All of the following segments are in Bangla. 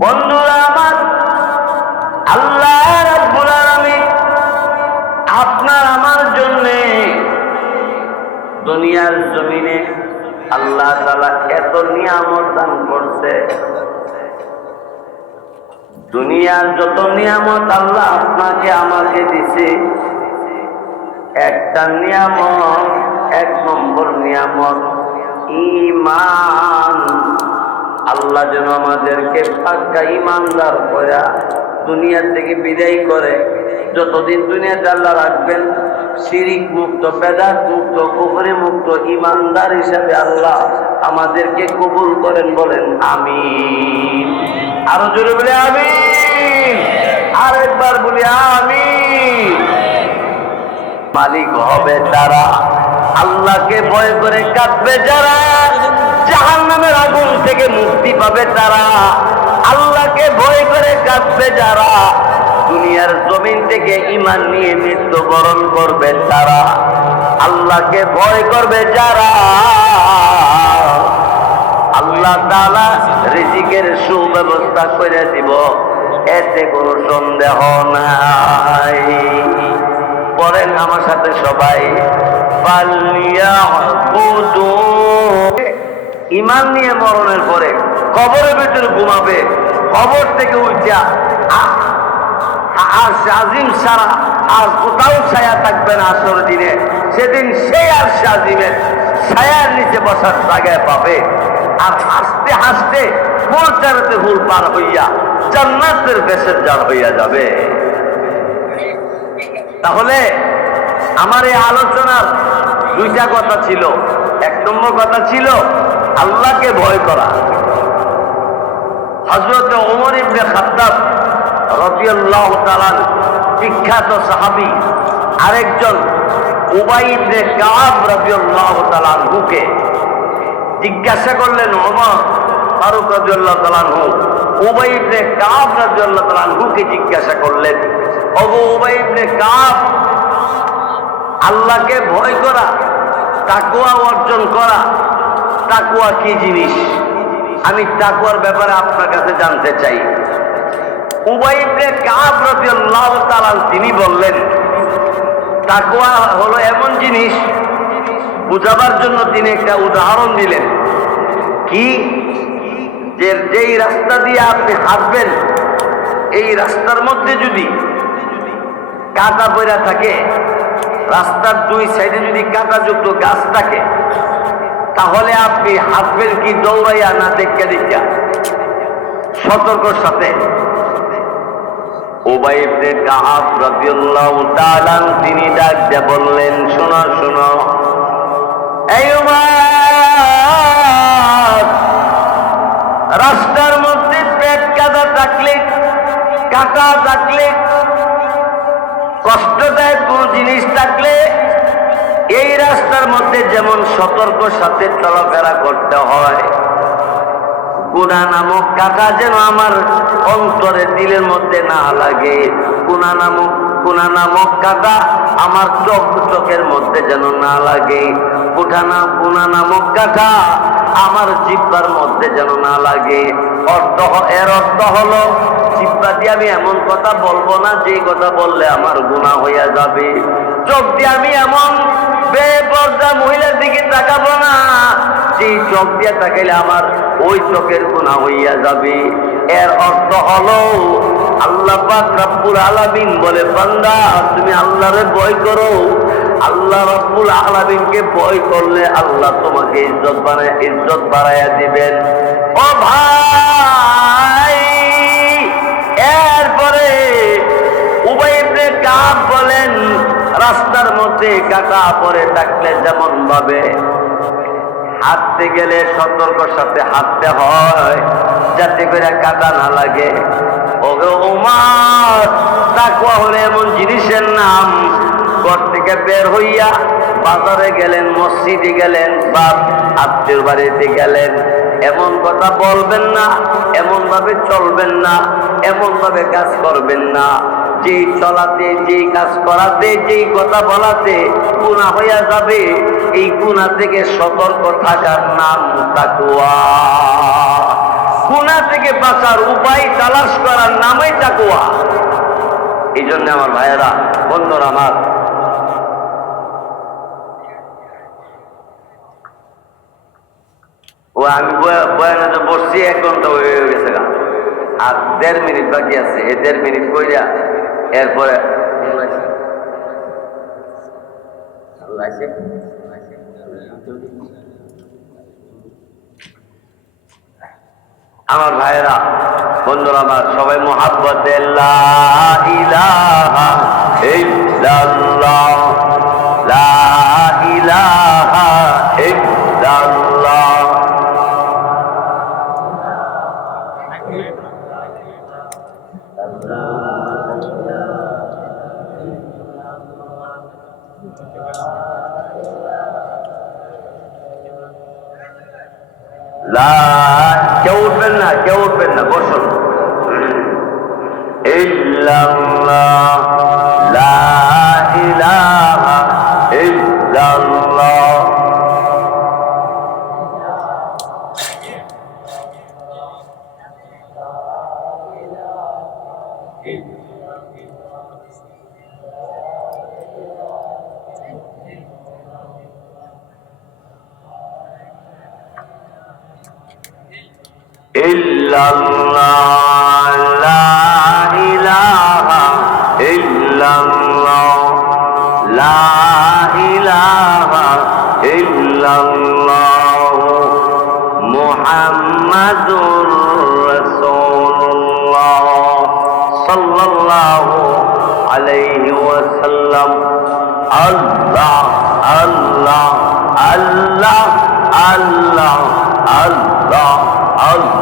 বন্ধুরা আমার, আল্লাহ রাব্বুল আপনার আমার জন্য দুনিয়ার জমিনে আল্লাহ তাআলা এত নিয়ামত দান করছে। দুনিয়ার যত নিয়ামত আল্লাহ আপনাকে, আমাকে দিছে, একটা নিয়ামত, এক নম্বর নিয়ামত ইমান আল্লাহ যেন আমাদেরকে পাক্কা ইমানদার করে দুনিয়া থেকে বিদায় করে। যতদিন দুনিয়াতে আল্লাহ রাখবেন, শিরিক মুক্ত, বেদাত মুক্ত, কুফরি মুক্ত ইমানদার হিসাবে আল্লাহ আমাদেরকে কবুল করেন বলেন আমি আরও জোরে বলে আমি আরেকবার বলি আমি মালিক হবে তারা। আল্লাহকে ভয় করে কাঁদবে যারা। জাহান নামের আগুন থেকে মুক্তি পাবে তারা। আল্লাহকে ভয় করে কাঁদবে যারা। দুনিয়ার জমিন থেকে ইমান নিয়ে মৃত্যুবরণ করবে তারা। আল্লাহকে ভয় করবে যারা। আল্লাহ তাআলা রিজিকের সুব্যবস্থা করে দিব। এতে কোনো সন্দেহ নাই। পড়েন আমার সাথে সবাই ফালিয়াবুদু। ইমান নিয়ে মরণের পরে কবরের ভিতরে ঘুমাবে, কবর থেকে উঠা আর শাজিম সারা আর কোথাও ছায়া থাকবে না আসর দিনে। সেদিন সেই আর শাজিমের ছায়ার নিচে বসার জায়গায় পাবে। আর হাসতে হাসতে ফুল চারাতে ফুল পার হইয়া জান্নাতের বেশের জার হইয়া যাবে। তাহলে আমার এই আলোচনার দুইটা কথা ছিল। এক নম্বর কথা ছিল আল্লাহকে ভয় করা। হজরত ওমর ইবনে খাত্তাব রবিউল্লাহ তালান বিখ্যাত সাহাবি, আরেকজন উবাই ইবনে কাব রবিউল্লাহ তালান হুকে জিজ্ঞাসা করলেন, ওমর, ফারুক রাজিউল্লাহ তালান হু উবাই ইবনে কাব রাজিউল্লাহ তালান হুকে জিজ্ঞাসা করলেন, ওগো উবাই ইবনে কাব, আল্লাহকে ভয় করা তাকুয়া অর্জন করা তাকুয়া কি জিনিস? আমি তাকুয়ার ব্যাপারে আপনার কাছে জানতে চাই। উবাইবনে কাব রাদিয়াল্লাহু তাআলা তিনি বললেন তাকুয়া হলো এমন জিনিস, বুঝাবার জন্য তিনি একটা উদাহরণ দিলেন। কি? যে যেই রাস্তা দিয়ে আপনি হাঁটবেন, এই রাস্তার মধ্যে যদি কাটা পড়া থাকে, রাস্তার দুই সাইডে যদি কাঁটাযুক্ত গাছ থাকে তাহলে আপনি হাঁটবেন কি, দৌড়াইয়া না দেখে দেখা সতর্কর সাথে। তিনি ডাক বললেন, শোনো শোনো। এই রাস্তার মধ্যে পেট কাদা থাকলে, কাটা থাকলে কষ্টদায়ক কোন জিনিস থাকলে এই রাস্তার মধ্যে যেমন সতর্ক সাথে চলাফেরা করতে হয়, গুণা নামক কাটা যেন আমার অন্তরে দিলের মধ্যে না লাগে। গুণা নামক গুণা নামক কাটা আমার চোখ চোখের মধ্যে যেন না লাগে। কুঠানা গুণা নামক কাটা আমার জিব্বার মধ্যে যেন না লাগে। অর্থ এর অর্থ হলো, জিব্বা দিয়ে আমি এমন কথা বলব না যে কথা বললে আমার গুণা হইয়া যাবে। চোখ দিয়ে আমি এমন বেপর্দা মহিলার দিকে তাকাবো না। যে চোখ দিয়ে তাকাইলে আমার ওই চোখের গুণা হইয়া যাবে। এর অর্থ হলো, আল্লাহ রব্বুল আলামিন বলে, বান্দা, তুমি আল্লাহরে ভয় করো। আল্লাহ রব্বুল আলামিনকে ভয় করলে আল্লাহ তোমাকে ইজ্জত বানায়, ইজ্জত বাড়াইয়া দিবেন। ও ভাই, এরপরে ইবনে কাব বলেন, রাস্তার মধ্যে কাটা পরে থাকলে যেমন ভাবে, হাঁটতে গেলে সতর্কর সাথে হাঁটতে হয়, যাতে করে কাটা না লাগে। ওগে উমার তাকুয়া হলে এমন জিনিসের নাম, ঘর থেকে বের হইয়া বাজারে গেলেন, মসজিদে গেলেন বা আত্মীয় বাড়িতে গেলেন। এমন কথা বলবেন না, এমন ভাবে চলবেন না, এমন ভাবে কাজ করবেন না। যেই চলাতে যেই কাজ করাতে, যেই কথা বলাতে গুণা হইয়া যাবে, এই গুণা থেকে সতর্ক থাকার নাম তাকুয়া গুণা থেকে বাঁচার উপায় তালাশ করার নামই তাকুয়া এই জন্য আমার ভাইয়েরা, বন্ধুরা আমার, ও আমি বয়া- বয়ানে বসছি, এক ঘণ্টা হয়ে গেছে আর দেড় মিনিট বাকি আছে, এই দেড় মিনিট কইরা এরপরে আমার ভাইয়েরা বন্ধুরা আমার সবাই মোহাব্বত ইলাহা কেউ উঠবেন না কেউ উঠবেন না বসুন। ইল্লাল্লাহ লা illallah la ilaha illallah la ilaha illallah muhammadur rasulullah sallallahu alayhi wa sallam allah allah allah allah Allah, Allah.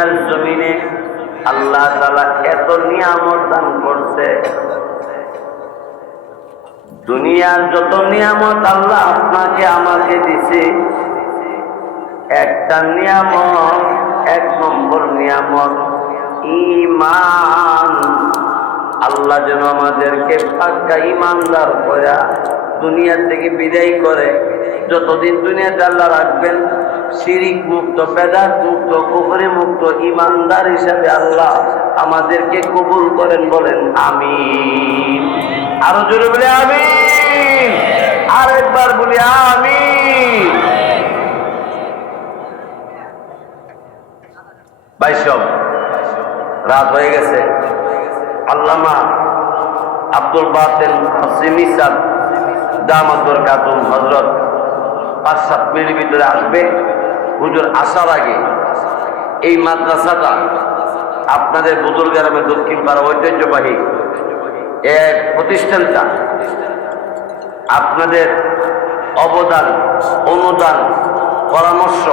দুনিয়ার জমিনে আল্লাহ তালা এত নিয়ামত দান করছে। দুনিয়ার যত নিয়ামত আল্লাহ আপনাকে, আমাকে দিছে, একটা নিয়ামত, এক নম্বর নিয়ামত ইমান আল্লাহ যেন আমাদেরকে পাক্কা ইমানদার করা দুনিয়া থেকে বিদায় করে। যতদিন দুনিয়াতে আল্লাহ রাখবেন শিরিক মুক্ত, বেদাত মুক্ত, কুফরি মুক্ত ইমানদার হিসাবে আল্লাহ আমাদেরকে কবুল করেন বলেন আমি আরও জোরে বলে আমি আরেকবার বলি আমি বাইশব রাত হয়ে গেছে। আল্লামা আব্দুল বাতেন হাসিমি সাহ দামাদুর কাতুম হজরত পাঁচ সাত মিনিটের ভিতরে আসবে। হুজুর আসার আগে এই মাদ্রাসাটা আপনাদের বুদুল গ্রামের দক্ষিণ পাড়া ঐতিহ্যবাহী এক প্রতিষ্ঠানটা। আপনাদের অবদান, অনুদান, পরামর্শ